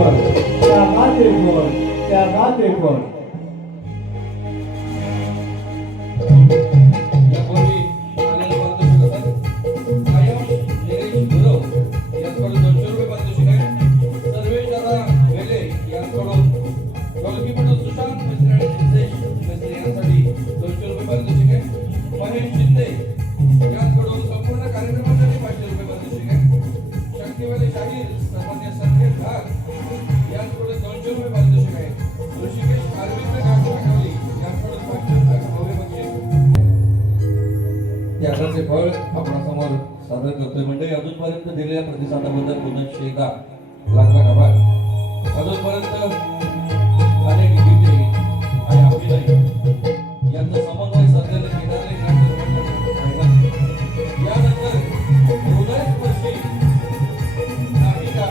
क्या बात है बोल, क्या बात है बोल. यापूर्वी आलेले पारितोषिक असतात. कायम निलेश गुरव यांच्याकडून 200 रुपये पारितोषिक आहे. सर्वेश दादा वेले यांच्याकडून गोलकीपटू सुशांत मिस्त्री आणि सिद्धेश मिस्त्री यांसाठी 200 रुपये पारितोषिक आहे. महेश शिंदे यांच्याकडून संपूर्ण कार्यक्रमासाठी 500 रुपये पारितोषिक आहे. शक्तिवाले शाहीर सामान्य संकेत घाट यांच्याकडून 200 रुपये पारितोषिक आहे. ऋषिकेश अरविंद गावडे यांच्याकडून 500 रुपये भव्य बक्षीस. त्याचे फळ आपणासमोर सादर करतोय. मंडळी अजूनपर्यंत दिलेल्या प्रतिसादाबद्दल पुन्हा एकदा लाख लाख आभार. अजूनपर्यंत अनेक गीते आणि अभिनय यांचा समन्वय साधलेले केदारले यानंतर हृदयस्पर्शी नाटिका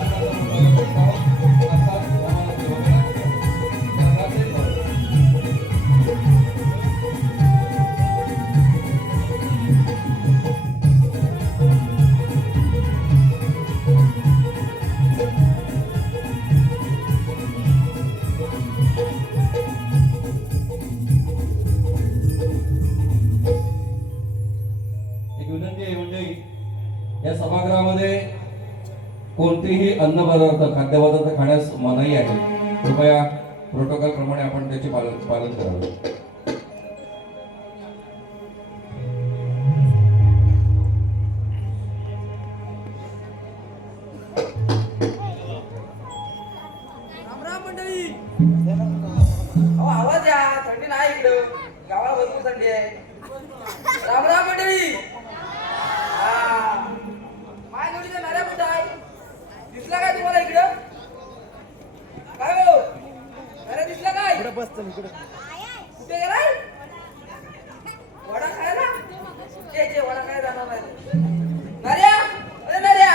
या सभागृहामध्ये कोणतेही अन्न पदार्थ खाद्यपदार्थ खाण्यास मनाई आहे. कृपया प्रोटोकॉल प्रमाणे आपण त्याचे पालन करावे. रामराम मंडळी. आवाज या, थंडी नाही इकडं, गावाला भरपूर थंडी आहे. रामराम मंडळी. माय जोडीचा नाऱ्या कुठं आहे? दिसला काय तुम्हाला इकडं? काय हो नाऱ्या दिसला काय? कुठे गेलाय? वडा खायला? ये वडा खायला जाणार नाही. नाऱ्या, अरे नाऱ्या.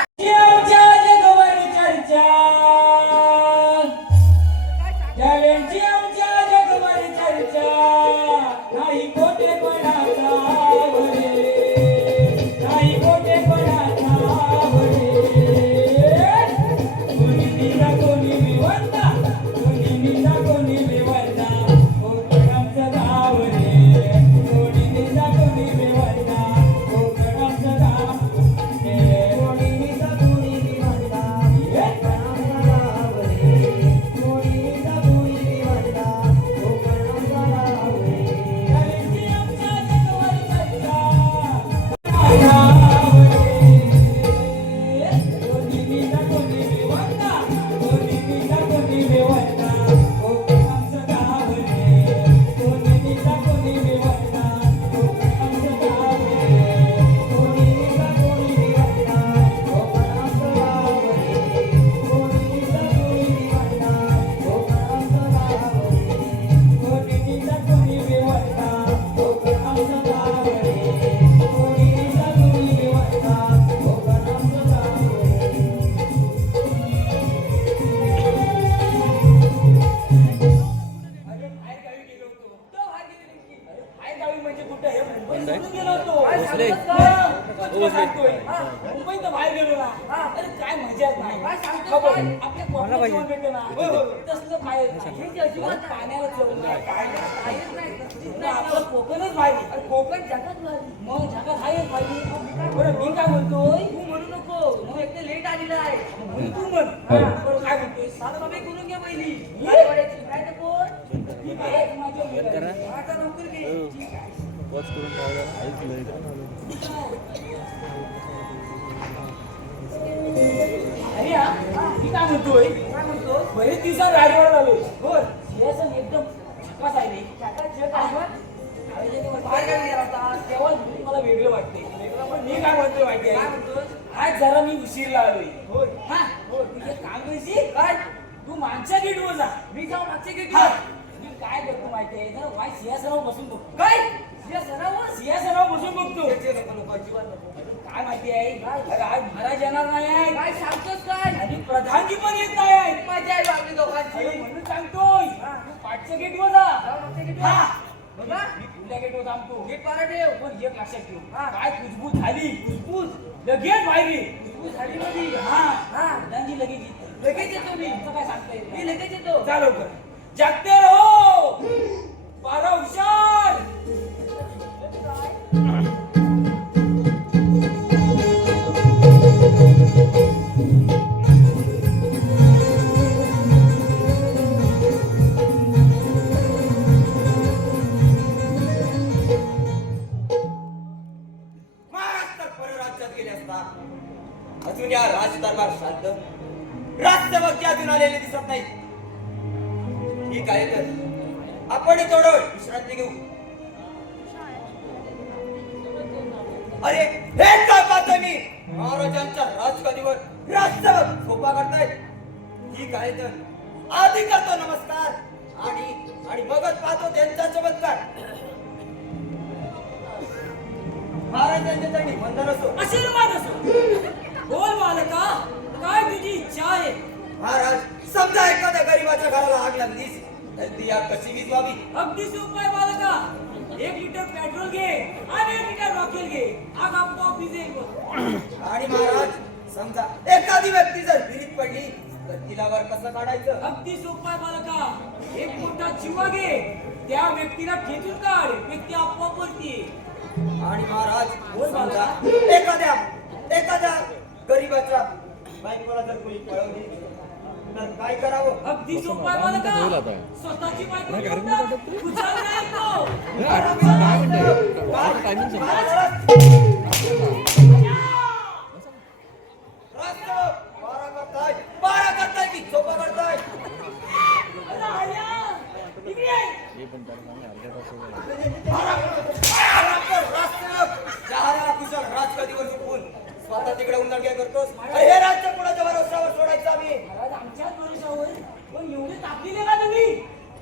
मुंबईत बाहेर गेलो ना, अरे काय मजाच नाही. आपल्या कोकणात भेटतो ना, तसलं काय पाण्याला चव नाही, काय नाही. आपलं कोकणच भारी, कोकण जगात भारी. मग जगात आहेच भारी. बरं मी काय म्हणतोय, तू म्हणू नको, मग एकदा लेट आलेला आहे म्हणून तू म्हण. बरं काय म्हणतोय, साफसफाई करून घे पहिली. काय नको माझा नोकर घे. मी काय म्हणतोय, बरेच दिवसात राजवाडा आलोय. बोल एकदम झकास आहे रे. तेव्हा मला वेगळं वाटतंय. पण मी काय म्हणतोय माहिती आहे, आज जरा मी उशीरला आलोय. हा तुझे काम करशील काय, तू मागच्या गेटवर जा, मी जाऊ मागच्या गेटवर. मी काय करतो माहिती आहे, जरा वाय सिंहासनावर बसून बघतो. काय सिंहासनावर बसून बघतो. काय माहिती आहे, आज महाराज येणार नाही आहे. काय सांगतोस काय, आणि प्रधानजी पण येत नाही आहे. मजा आहे आपली दोघांची म्हणून सांगतोय, तू पाठच्या गेटवर जा. बघा मी पुढल्या गेटवर थांबतो. गेट पारा ठेव. पण एक लक्षात ठेव, काय कुजबूज झाली, कुजबूज लगेच बाहेर. कुजबूज झाली मध्ये प्रधानजी लगेच लगेच येतो मी. आता काय सांगता येईल? मी लगेच येतो. जा लवकर. जागते रहो. 12 हुशार. महाराष्ट्रात परराज्यात गेले असता अजून या राजदरबार शांत राजसेवक अजून आलेले दिसत नाही. ठीक आहे तर आपण थोडं विश्रांती घेऊ. अरे हे काय पाहतोय मी महाराजांच्या राजगादीवर राजसेवक झोपा करताय. ठीक आहे तर आधी करतो नमस्कार आणि बघत पाहतो त्यांचा चमत्कार. महाराजांच्या चरणी वंदन असो. आशीर्वाद असो. बोल मालका, काय तुझी इच्छा आहे? महाराज समजा एखाद्या गरीबाच्या घराला आग लागलीस तर ती आग कशी विझवावी? अगदी सोपं आहे मालका. 1 लिटर पेट्रोल घे आणि 1 लिटर रॉकेल घे. आग आपोआप विझेल बघ. आणि महाराज समजा एखादी व्यक्ती जर विहिरीत पडली तर तिला वर कसं काढायचं? अगदी सोपं आहे मालका. एक मोठा चिवा घे, त्या व्यक्तीला खेचून काढ, व्यक्ती आपोआप वरती येईल. आणि महाराज समजा एखाद्या गरीबाच्या बायकोला जर कोणी पळवली तर काय करावं? अगदी सोपं आहे मालका. स्वतःची बायको घेऊन टाक. तुझा नाही तो. बारा करताय की झोपा करताय? अरे आर्या, इकडे ये. कुशल राजगादीवर झोपून स्वतः तिकडे उन्हाळ्या करतोस. हे राज्य कुणाच्या भरोशावर सोडायचं आम्ही? महाराज आमच्याच भरोशावर. पण एवढे तापलेले का तुम्ही?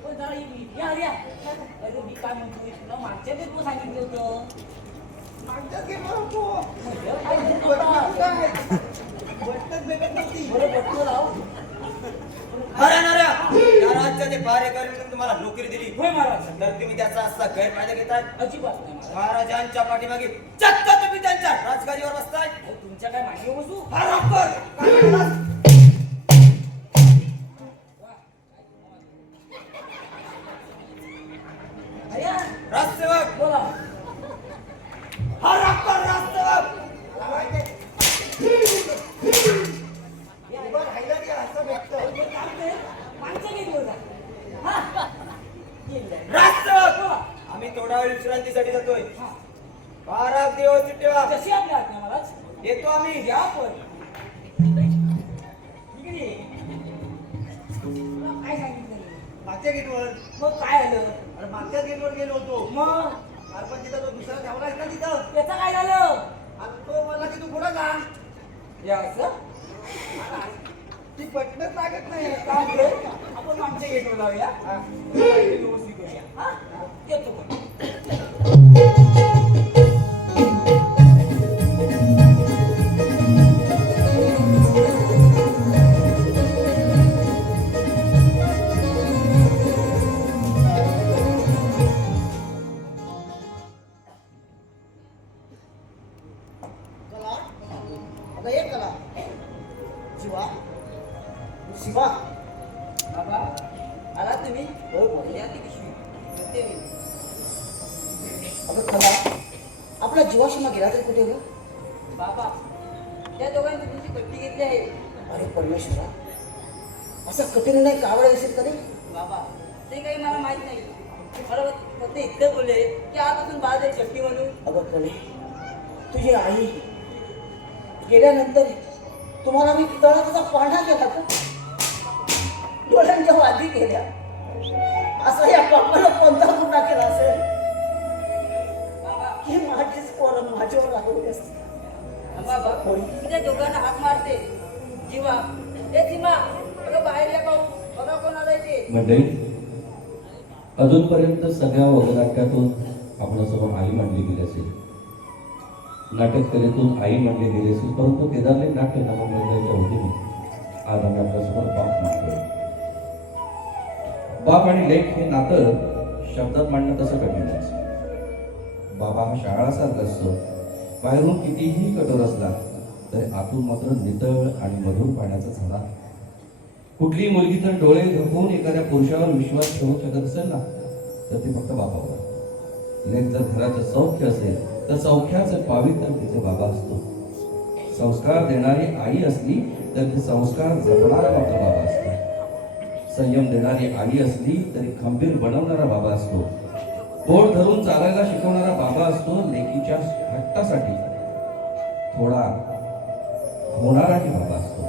पण जरा या आर्या. अरे मी काय म्हणतोय, तुला मागच्या वेळेस तू सांगितलं होतं. या राज्याचे कार्यकारी म्हणून तुम्हाला नोकरी दिली होय महाराज. तर तुम्ही त्याचा असा गैरफायदा घेताय. अजिबात नाही महाराज. महाराजांच्या पाठीमागे चक्क तुम्ही त्यांच्या राजगादीवर बसताय. अहो, तुमच्या काय मागे बसू? बरोबर. काय म्हणालास? आर्या, राजसेवक बोला. राजसेवक माणसं घे बोल. हा. राजसेवक बोला. आम्ही थोडा वेळ विश्रांतीसाठी जातोय. हा. 12 दिवस ठेवा. कशी आपल्या हात महाराज? येतो आम्ही. या पण. इकडे ये. तुला काय सांगितलं मी? मागच्या गेटवर. मग काय आलं? अरे मागच्या गेटवर गेलो होतो. मग अरे पण तिथं तो दुसरा ठेवला आहे ना तिथं. त्याचं काय झालं? आणि तो मला की तू पुढं जा. या असं ती पटणच लागत नाही. काम कर. आपण आमच्या गेटवर जाऊया. माहिती व्यवस्थित करूया. हा? येतो पण. चला. आता ये चला. शिवा. शिवा. बाबा आला तुम्ही? हो या ती पिशवी. येते मी. अगं चला. आपला जीवाशिमा गेला तरी कुठे ग? बाबा त्या दोघांनी तुमची कट्टी घेतली आहे. अरे परमेश्वरा, असं कठीण नाही कावडा दिसेल कधी? बाबा ते काही मला माहित नाही. मला फक्त इतकं बोलले की आजपासून बाज आहे कट्टी म्हणून. अगं कळे, तुझी आई गेल्यानंतर तुम्हाला मी तळाचा पांढरा केला का? डोळ्यांच्या वादी केल्या. असं या पापाला कोणता गुन्हा केला असेल बाबा की माझीच पोरं माझ्यावर लागवली असते? बाबा मी त्या दोघांना हाक मारते. जीवा ए सीमा अगं बाहेर या पाहू. बघा कोण आलंय ते. मंडळी, अजूनपर्यंत सगळ्या वगनाट्यातून आपणासमोर आई मांडली गेली असेल, नाटककलेतून आई मांडली गेली असेल, परंतु केदारले नाट्य नाममंडळाच्या वतीने आज आम्ही आपल्यासमोर बाप मांडतोय. बाप आणि लेख हे नातं शब्दात मांडणं तसं कठीण असतं. बाबा हा शाळासारखा असतो. बाहेरून कितीही कठोर असला तरी आतून मात्र नितळ आणि मधुर पाण्याचा झाला. कुठलीही मुलगी जर डोळे झाकून एखाद्या पुरुषावर विश्वास ठेवू शकत असेल ना तर ते फक्त बाबावर. लेक जर घराचं सौख्य असेल तर सौख्याचं पावित्र्य तिचे बाबा असतो. संस्कार देणारी आई असली तर ते संस्कार जपणारा मात्र बाबा असतो. संयम देणारी आई असली तरी खंबीर बनवणारा बाबा असतो. पोट धरून चालायला शिकवणारा बाबा असतो. लेकीच्या हट्टासाठी थोडा होणाराही बाबा असतो.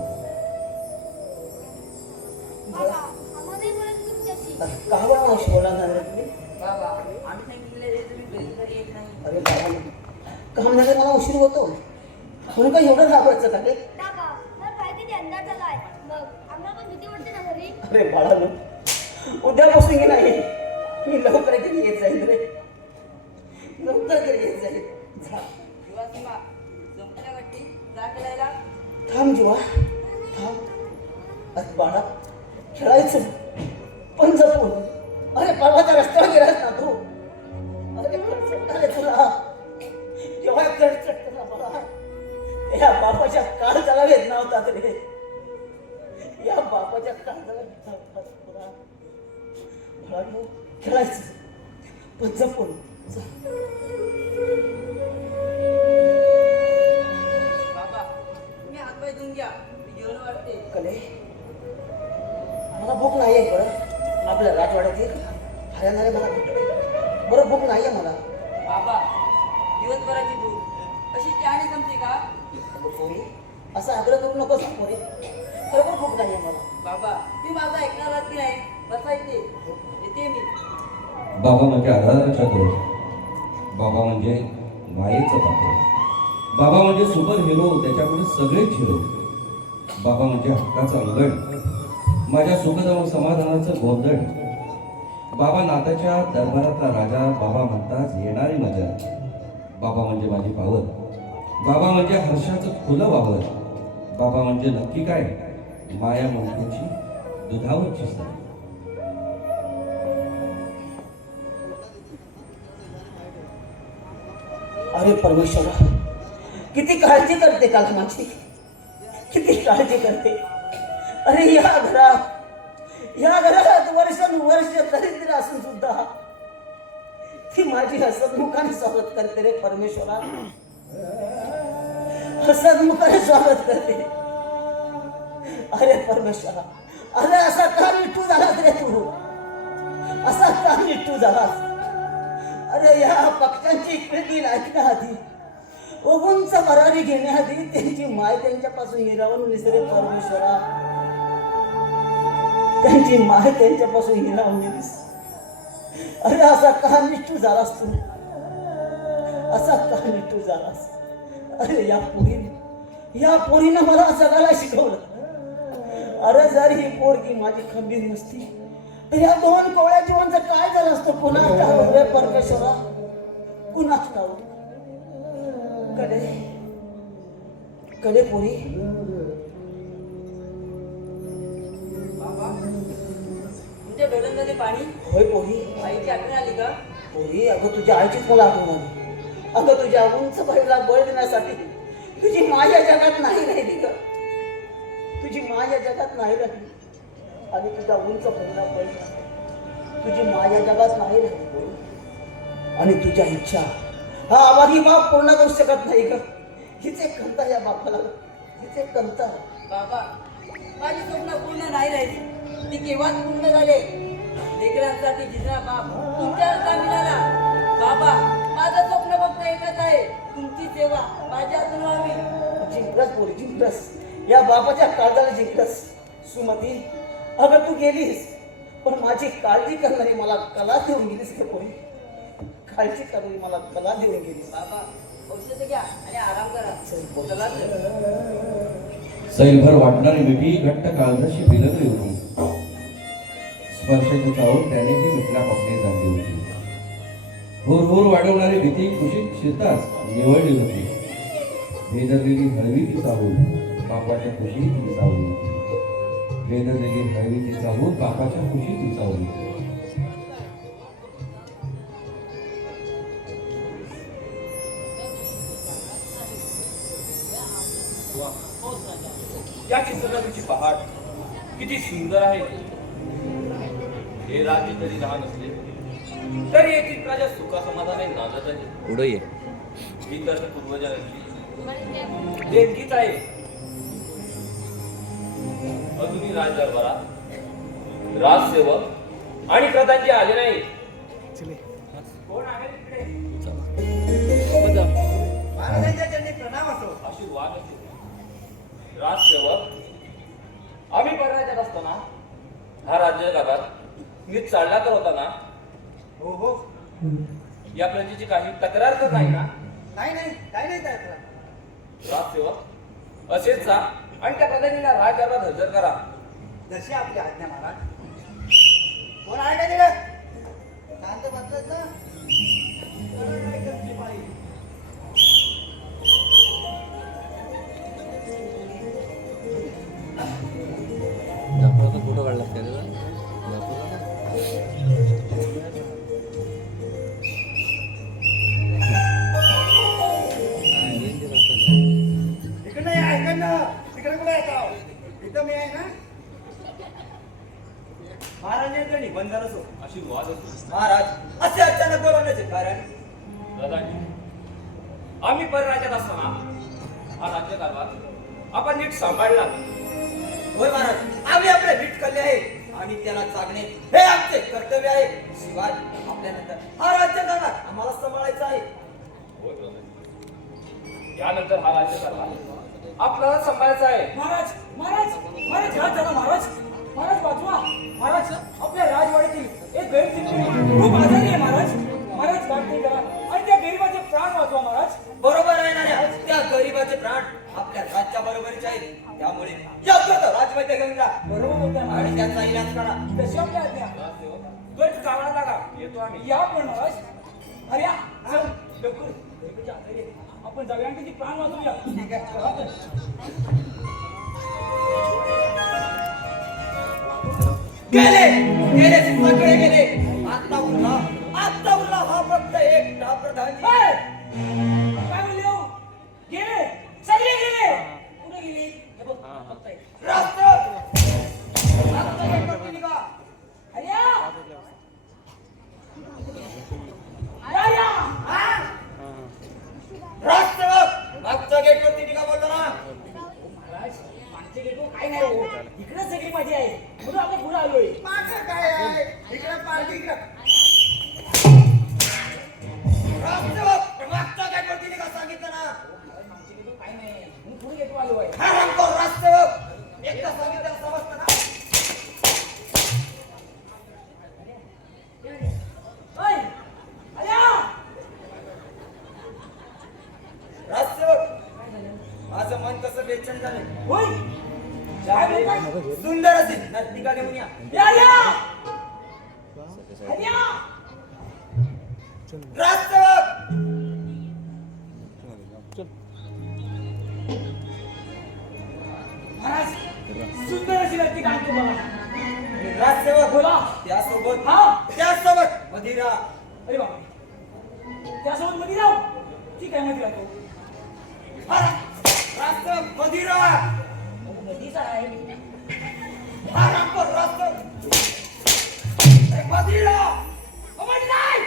बाबा आम्हालाही बोलायचं तुमच्याशी. का बरं मावशी बोला झालं तुम्ही? बाबा आम्ही सांगितलेलं आहे, तुम्ही घरी कधी येत नाही. अरे बाबा काम झालं मला उशीर होतो म्हणून काय एवढं घाबरायचं का रे? बाबा मला पाहिजे ते अंदाज आलाय. मग आम्हाला पण भीती वाटते ना घरी. अरे बाळानो उद्यापासून की नाही मी लवकर घरी येत जाईल रे. लवकर घरी येत जाईल. जा. किंवा सीमा संपल्या वाटते जा केलायला. थांब जीवा थांब. अरे बाळा खेळायचं पण जपून. अरे परवाच्या रस्त्यावर गेलास ना तू. अरे खडचट रे तुला केव्हा खडचट तुला बाळा. या बापाच्या काळजाला वेदना होतात रे. या बापाच्या काळजाला वेदना होतात तुला. बाळांनो, खेळायचं पण जपून. जा. बाबा तुम्ही हातपाय धुवून घ्या, मी जेवण वाटते. कले मला भूक नाही आहे बरं. आपल्या राजवाड्यात एक हरणारे मला भेटले. बरं भूक नाही आहे मला. बाबा दिवसभराची भूक अशी चहाने संपते का? अगं पोरी असा आग्रह करू नकोस ना पोरी. खरोखर भूक नाही आहे मला. बाबा तुम्ही माझा ऐकणार आहात की नाही? बसा इथे, येते मी. बाबा म्हणजे आधाराच्या दोर. बाबा म्हणजे मायेचं पात्र. बाबा म्हणजे सुपर हिरो, त्याच्यापुढे सगळेच हिरो. बाबा म्हणजे हक्काचं अंगण, माझ्या सुखद समाधानाचं गोंधळ. बाबा नात्याच्या दरबारातला राजा, बाबा म्हणताच येणारी मजा. बाबा म्हणजे माझी पावत. बाबा म्हणजे हर्षाचं खुलं वावर. बाबा म्हणजे नक्की काय माया ममतेची दुधावरची सर. अरे परमेश्वरा किती काळजी करते काल माझी. किती काळजी करते. अरे या घरात वर्षानुवर्ष दरिद्र असून सुद्धा ती माझी हसतमुखाने स्वागत करते रे परमेश्वरा. हसतमुखाने स्वागत करते. अरे परमेश्वरा अरे असा का निष्ठू झालास रे तू. असा का निष्ठू झालास. अरे या पक्ष्यांची इकडे ऐकण्याआधी ओगूंचा भरारी घेण्याआधी त्यांची माय त्यांच्यापासून हिरावून विसरे परमेश्वरा. त्यांची माय त्यांच्यापासून हिरावून गेलीस. अरे असा का निष्ठू झालास तू. असा का निष्ठू झालास. अरे या पोरीनं मला जगायला शिकवलं. अरे जर ही पोरगी माझी खंबीर नसती तर या दोन कोवळ्या जीवांचं काय झालं असतं. पुन्हा ठाऊक रे परमेश्वरा. पुन्हा ठाऊक. कडे पोरी बाबा तुमच्या डोळ्यांमध्ये पाणी. होय पोरी. आईची आठवण आली का? पोरी अगं तुझ्या आईचीच मला आठवण आली. अगं तुझ्या उंच बळीला बळ देण्यासाठी तुझी माझ्या जगात नाही राहिली ग. तुझी माझ्या जगात नाही राहिली. आणि तुझ्या उंच बळीला बळ तुझी माझ्या जगात नाही राहिली. आणि तुझ्या इच्छा हा आवाही बाप पूर्ण करू शकत नाही ग. हीच एक कंता या बापाला. हीच एक कंता. बाबा माझी स्वप्न पूर्ण नाही राहिली. ती केव्हाच पूर्ण झाले. लेकरांसाठी जिजा बाप तुमच्या हातात मिळाला. बाबा माझं स्वप्न फक्त एकच आहे, तुमची सेवा माझ्या हातून व्हावी. जिंकलस पोरी जिंकलस. या बापाच्या काळजाला जिंकलस. सुमती अगं तू गेलीस पण माझी काळजी करणारी मला कला देऊन गेलीस का पोरी. काळजी करणारी मला कला देऊन गेलीस. बाबा औषध घ्या आणि आराम करा. चला सैलभर वाटणारी मिठी घट्ट काळजाशी बिलगली होती. स्पर्शाची चावून त्यानेही मिठला पकडे झाली होती. हुरहुर वाढवणारी भीती कुशीत शिरताच निवडली होती. भेदरलेली हळवी ती चाहूल बापाच्या खुशीत ती चावली होती. भेदरलेली हळवी ती चाहूल बापाच्या खुशीत ती चावली होती. या चित्रनगरीची पहाट किती सुंदर आहे. हे राज्य जरी लहान असले तरी येथील प्रजा सुखासमाधाने नांदत आहे. पुढे ये. ही तर पूर्वजांची देणगीच आहे. अजूनही राजदरबारात राजसेवक आणि प्रधानजी आले नाही. कोण आहे तिकडे? महाराजांच्या चरणी प्रणाम असो. आशीर्वाद असो. राजसेवक, आम्ही परराज्यात असताना हा राज्यकारभार नीट चालला तर होता ना? हो हो. या प्रजेची काही तक्रार तर नाही ना? नाही नाही, काय नाही काय करा. राजसेवक, असेच जा आणि त्या प्रधानीला राजदरबारात हजर करा. जशी आपली आज्ञा महाराज. कोण आहे का तिकडे? शांत बसलात ना? जरा काय करते बाई? फोटो काढला इकडनं या, इकडनं. तिकडे कुठे येतो? इथं मी आहे ना? महाराजांचा निबंध असो. आशीर्वाद असो. महाराज असे अचानक बोलवण्याचे कारण? प्रधानजी, आम्ही परराज्यात असताना हा राज्यकारभार आपण नीट सांभाळला. होय महाराज, आम्ही आपले नीट करले आहे आणि त्याला चागणे हे आमचे कर्तव्य आहे. शिवाय आपल्यानंतर हा राज्यकारभार आम्हाला सांभाळायचा आहे. होय प्रधानजी, यानंतर हा राज्यकारभार आपल्याला सांभाळायचा आहे. महाराज महाराज महाराज घात झाला महाराज. महाराज वाचवा. महाराज आपल्या राजवाड्यातील एक गैरसिद्धी खूप आजारी आहे महाराज. महाराज गाठी करा आणि त्या गरीबाचे प्राण वाचवा महाराज. बरोबर आहे ना? त्या गरीबाचे प्राण आपल्या राज्या बरोबरीचे आहेत. त्यामुळे योग्य तो राजवैद्य घेऊन जा बरोबर बोलताय आणि महाराज. त्याचा इलाज करा. तशी आपल्या आज्ञा. त्वरित कामाला लागा. येतो आम्ही. या पण महाराज. अरे या चल लवकर. गरीबाची आजारी आहे. आपण जाऊया आणि त्याची प्राण वाचवूया. ठीक आहे. गेले गेले सगळे गेले. आता उरला हा फक्त एकटा प्रधानजी. हे! काय म्हणले हो? गेले सगळे गेले. कुठे गेले? हे बघ, बघताय. राष्ट्र राष्ट्र गणपती निघा. अरे या! या, या! हा? राष्ट्रसेवक मागच्या गेटवरती निघा बोलताना. महाराज, मागच्या गेटवर काय नाही हो. इकडे सगळी मजा आहे. म्हणून आपण पुढे आलोय. मागं काय आहे? इकडे पार्टी इकडे. राष्ट्रसेवक मागच्या गेटवरती निघा सांगितलं ना. मागच्या गेटवर काय नाही. म्हणून पुढे गेटवर आलोय. हरामखोर राष्ट्रसेवक एकदा सांगितलं समजतं ना. ओय! अरे या! राष्ट्रसेवक माझं मन कसं बेचैन झालं. होय! काय बोलताय? सुंदर असेल नर्तिका घेऊन या. या, या! अरे या! राष्ट्रसेवक महाराज सुंदर अशी व्यक्ती काय तुम्हाला राष्ट्रसेवक बोला. त्यासोबत हा. त्यासोबत मदिरा. अरे बापरे. त्यासोबत मध्ये राहू. ठीक आहे मध्ये राहतो. राष्ट्रसेवक मदिरा. मधीच आहे. हरामखोर राष्ट्रसेवक मदिरा. मध्ये नाही.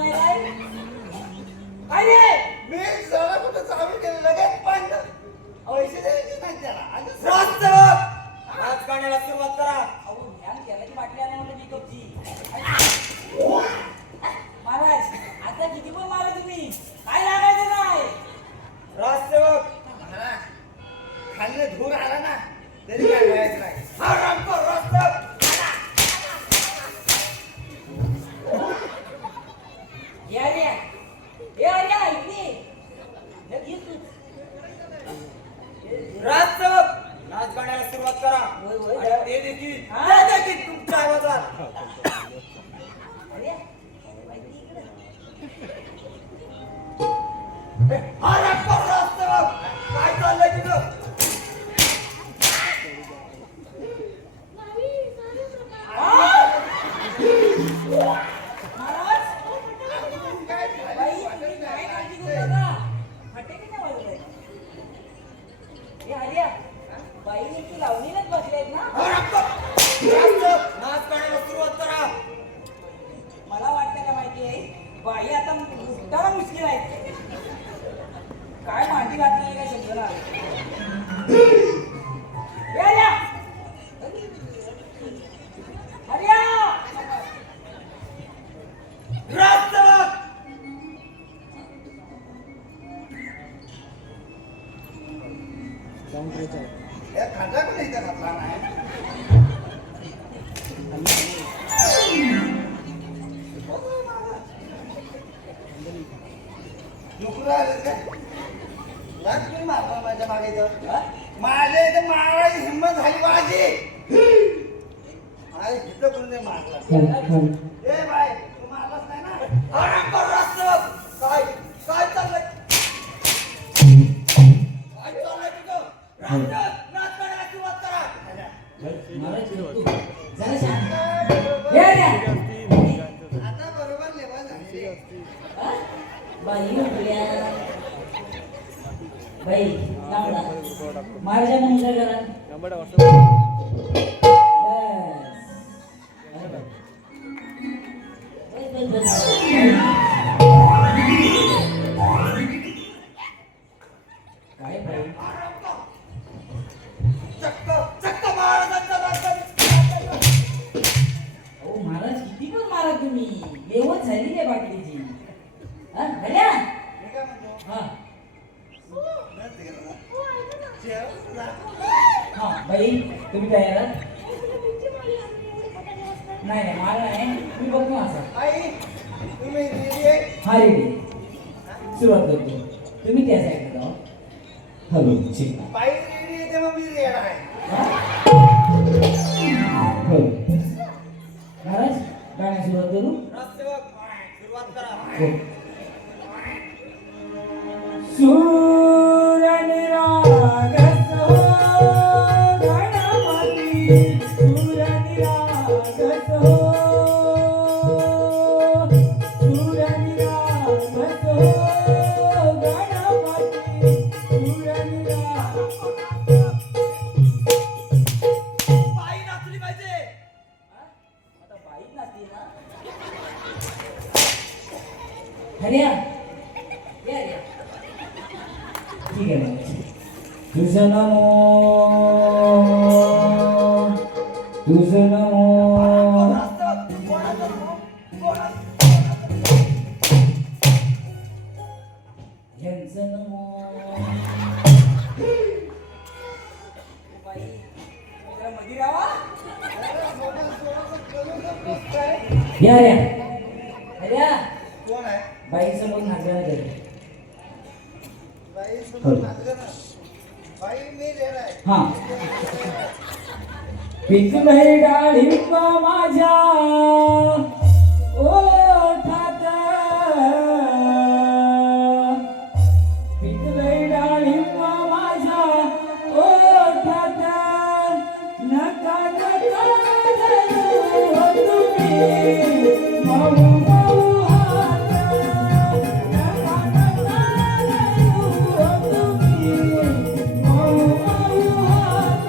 नाही काय काय रे मी जरा कुठं चालू केलं लगेच पाहिलं पैसे द्यायचे नाही त्याला आणि राजसेवक राजकारणाला सुरुवात करा. अहो ध्यान केल्याची बाटली आल्या म्हणलं मी कपची महाराज आता किती पण मारा तुम्ही काय लागायचं नाही राजसेवक खाल्ले धूर आला ना तरी काय व्हायचं नाही. हा रामकर राजसेवक या रे या इकडे हे घे तू. राजसेवक राजकारणाला सुरुवात करा. होय, होय. आणि ते देखील हा. ते देखील तुमच्या आवाजात. अरे माहिती इकडे हा रामकर राजसेवक काय चाललंय तुझं? महाराज बाई तुम्ही काय काळजी करू नका फटाके नाही वाजले हे आर्या बाई नेमकी लावणीलाच बसले आहेत ना हा रामकर राजसेवक राजकारणाला सुरुवात करा. मला वाटतं का माहिती आहे बाई आता मुक्ताला मुश्किल आहे काय मांडी घातली काय समजना राजसेवक या खांदा पण इथे घातला नाही. डुकरं आले काय? लाज कोणी मारला माझ्या मागे इथं? माझ्या इथं मारायची हिंमत झाली माझी. माझ्या इथं कोणी नाही मारला. ए बाय, तू मारलाच नाही ना? हा रामकर राजसेवक काय काय चाललंय? काय चाललंय तुझं? राजसेवक राजकारणाला सुरुवात करा. आता बरोबर लेवा झालेली आहे. बाई उठल्या बाई लावला माझ्या नंतर करा बस. काय बाई चक्क चक्क महाराजांचा राज्य. अहो महाराज किती पण मारा तुम्ही बेवत झाली नाही बाटलीची हा भल्या मी काय म्हणतो? हा नथ गेला ना? शेव, जा. हा बाई तुम्ही तयार आहात? नाही नाही मारा नाही तुम्ही बघतो असा आई, तुम्ही रेडी आहे? हा रेडी सुरुवात करतो तुम्ही त्या साईडला जाऊ हॅलो ठीक बाई रेडी आहे तेव्हा मी रेडी आहे. हो महाराज गाण्यास सुरुवात करू राजसेवक सुरुवात करा. हो. सूर निरागस हो गणपती सूर निरागस हो सूर निरागस हो गणपती सूर निरागस बाई नाचली पाहिजे. आता बाईच नाचते ना हरिया या ठीक आहे मग तुझं नमो तुझं नमो राजसेवक कोणाचं कोणाचं ह्यांचं नमो बाई जरा मधी राहा या रे हरिया कोण आहे? बाई समोर नाचगाणं कर बाई समोर नाचलं ना. बाई मी रेडी आहे. हा पिकलंय डाळिंब माझ्या ओठात पिकलंय डाळिंब माझ्या ओठात नका नका धरू तुम्ही मऊ मऊ हात नका नका धरू तुम्ही मऊ मऊ हात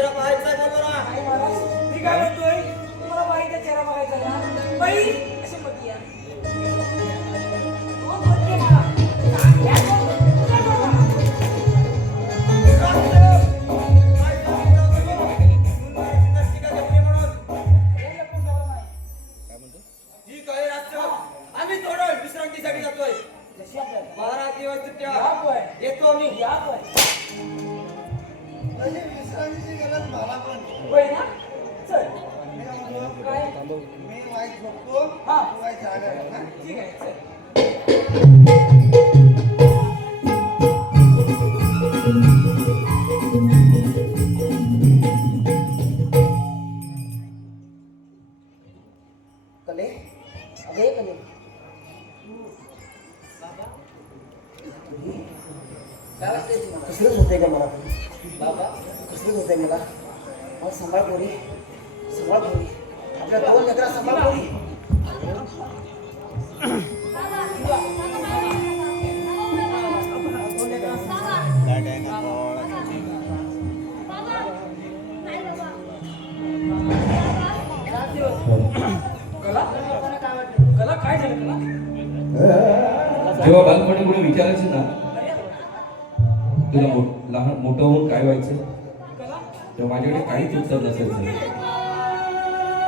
चेहरा पाहायचा बोललो ना. काय महाराज मी काय म्हणतोय तुम्हाला बाईचा चेहरा बघायचा ना बाई अशी मती या कोण म्हणते मला सांगा कोण तुला बोला काय ठीक आहे राजसेवक, आम्ही थोडं विश्रांतीसाठी जातोय. जशी आपल्याला 12 दिवस या सुट्ट्या पण येतो मी. या पण अरे विश्रांतीची गरज मला पण. होय ना चल मी काय म्हणतो, काय मी वाईट झोपतो, हा. तू वाईट जागा आहे, हा? ठीक आहे चल कले अगे कले काय वाटतंय तुम्हाला कसलंच होतंय का मला बाबा कसलंच होतंय मला सांभाळ पोरी आपल्या दोन लेकरा सांभाळ पोरी कला कला काय झालं कला जेव्हा बालपणी कोणी विचारायचे ना तुला लहान मोठं होऊन काय व्हायचं, कला तेव्हा माझ्याकडे काहीच उत्तर नसायचं.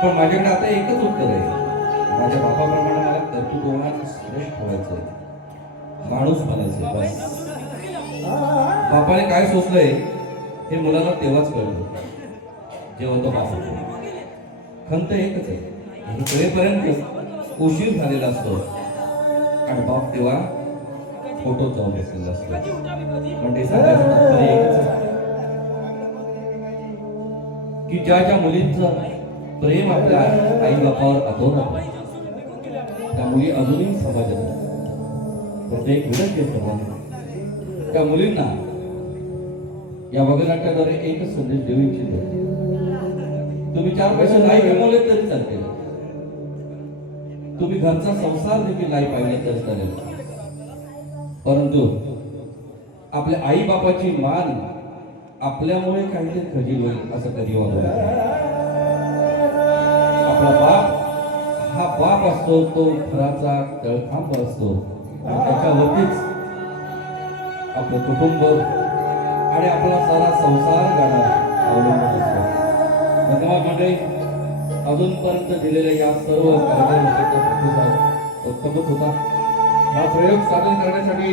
पण माझ्याकडे आता एकच उत्तर आहे. माझ्या बापाप्रमाणे मला कर्तृत्ववान श्रेष्ठ व्हायचंय, माणूस बनायचंय बस. बापाने काय सोचलंय हे मुलाला तेव्हाच कळलं जेव्हा तो बाप होतो. खंत एकच आहे, हे कळेपर्यंत उशीर झालेला असतो आणि बाप तेव्हा फोटो जाऊन बसलेला असतो. पण ते सांगायचं तात्पर्य एकच आहे की ज्या मुलींचं प्रेम आपल्या आई बापावर अतोनात आहे, त्या मुली अजूनही समाजात आहेत. पण ते एक विनंती आहे सर्वांना, त्या मुलींना या वगनाट्याद्वारे एकच संदेश देऊ इच्छितो. तुम्ही 4 पैसे नाही कमवले तरी चालते, तुम्ही घरचा संसार देखील नाही पाहिजे तरी चालेल, परंतु आपल्या आई बापाची मान आपल्यामुळे काहीतरी खजील होईल असं कधी वाटू नये. आपला बाप हा बाप असतो, तो घराचा तळखांब असतो आणि त्याच्यावरतीच आपलं कुटुंब आणि आपला सारा संसार गाणं अवलंबून असतो. धन्यवाद मंडळी, अजूनपर्यंत दिलेल्या या सर्व कार्यक्रमाचा प्रतिसाद उत्तमच होता. हा प्रयोग सादर करण्यासाठी